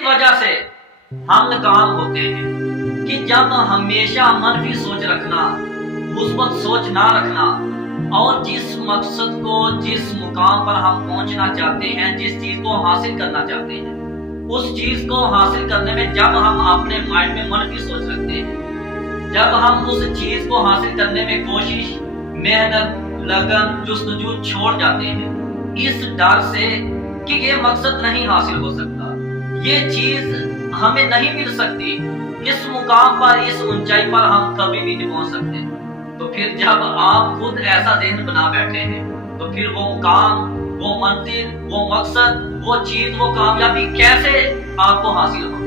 وجہ سے ہم ناکام ہوتے ہیں کہ جب ہمیشہ منفی سوچ رکھنا، مثبت سوچ نہ رکھنا، اور جس مقصد کو، جس مقام پر ہم پہنچنا چاہتے ہیں، جس چیز کو حاصل کرنا چاہتے ہیں، اس چیز کو حاصل کرنے میں جب ہم اپنے مائنڈ میں منفی سوچ رکھتے ہیں، جب ہم اس چیز کو حاصل کرنے میں کوشش، محنت، لگن، جستجو چھوڑ جاتے ہیں اس ڈر سے کہ یہ مقصد نہیں حاصل ہو سکتا، یہ چیز ہمیں نہیں مل سکتی، اس مقام پر، اس اونچائی پر ہم کبھی بھی نہیں پہنچ سکتے، تو پھر جب آپ خود ایسا ذہن بنا بیٹھے ہیں تو پھر وہ مقام، وہ منزل، وہ مقصد، وہ چیز، وہ کامیابی کیسے آپ کو حاصل ہو؟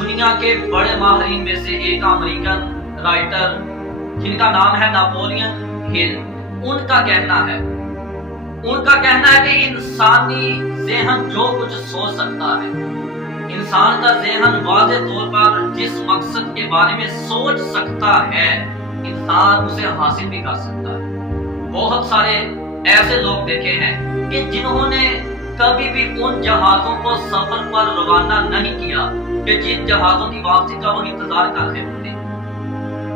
دنیا کے بڑے ماہرین میں سے ایک امریکن رائٹر جن کا نام ہے ناپولین ہل، ان کا کہنا ہے کہ انسانی ذہن جو کچھ سوچ سکتا ہے، انسان کا ذہن واضح طور پر جس مقصد کے بارے میں سوچ سکتا ہے، انسان اسے حاصل بھی کر سکتا ہے۔ بہت سارے ایسے لوگ دیکھے ہیں کہ جنہوں نے کبھی بھی ان جہازوں کو سفر پر روانہ نہیں کیا کہ جن جہازوں کی واپسی کا وہ انتظار کر رہے ہوتے۔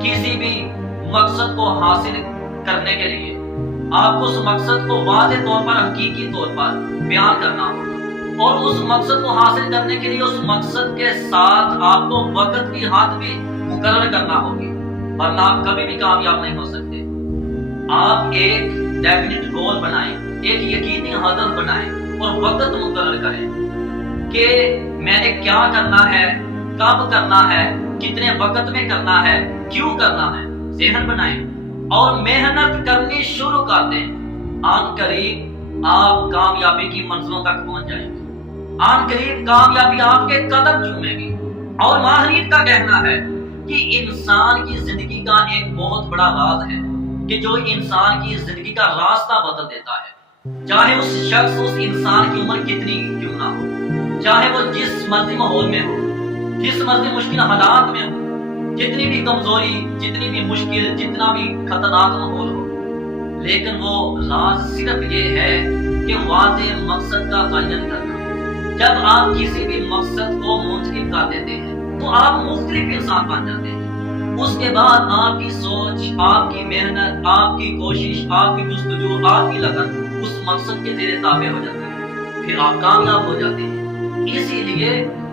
کسی بھی مقصد کو حاصل کرنے کے لیے آپ کو اس مقصد کو واضح طور پر، حقیقی طور پر بیان کرنا ہوگا، اور اس مقصد کو حاصل کرنے کے لیے اس مقصد کے ساتھ آپ کو وقت کی حد بھی مقرر کرنا ہوگی، ورنہ آپ کبھی بھی کامیاب نہیں ہو سکتے۔ آپ ایک ڈیفینٹ گول بنائیں، ایک یقینی ہدف بنائیں اور وقت مقرر کریں کہ میں نے کیا کرنا ہے، کب کرنا ہے، کتنے وقت میں کرنا ہے، کیوں کرنا ہے، ذہن بنائیں اور محنت کرنی شروع کر دیں۔ آن قریب آپ کامیابی کی منزلوں تک پہنچ جائیں گے، آن قریب کامیابی آپ کے قدم چومے گی۔ اور ماہرین کا کہنا ہے کہ انسان کی زندگی کا ایک بہت بڑا راز ہے کہ جو انسان کی زندگی کا راستہ بدل دیتا ہے، چاہے اس شخص، اس انسان کی عمر کتنی کیوں نہ ہو، چاہے وہ جس مرضی ماحول میں ہو، جس مرضی مشکل حالات میں ہو، جتنی بھی کمزوری، جتنی بھی مشکل، جتنا بھی خطرناک ماحول ہو، لیکن وہ راز صرف یہ ہے کہ واضح مقصد کا تعین کرنا۔ جب آپ کسی بھی مقصد کو منتخب کر دیتے ہیں تو آپ مختلف انسان بن جاتے ہیں۔ اس کے بعد آپ کی سوچ، آپ کی محنت، آپ کی کوشش، آپ کی جستجو، آپ کی لگن اس مقصد کے زیر تابع ہو جاتی ہے، پھر آپ کامیاب ہو جاتے ہیں۔ اسی لیے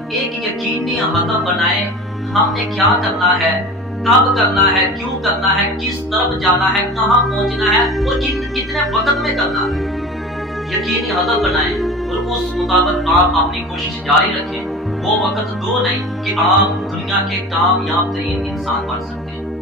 ایک یقینی ہدف بنائیں، ہم نے کیا کرنا ہے، کب کرنا ہے، کیوں کرنا ہے، کس طرف جانا ہے، کہاں پہنچنا ہے اور کتنے وقت میں کرنا ہے۔ یقینی ہدف بنائیں اور اس مطابق آپ اپنی کوشش جاری رکھیں۔ وہ وقت دور نہیں کہ آپ دنیا کے کامیاب ترین انسان بن سکتے ہیں۔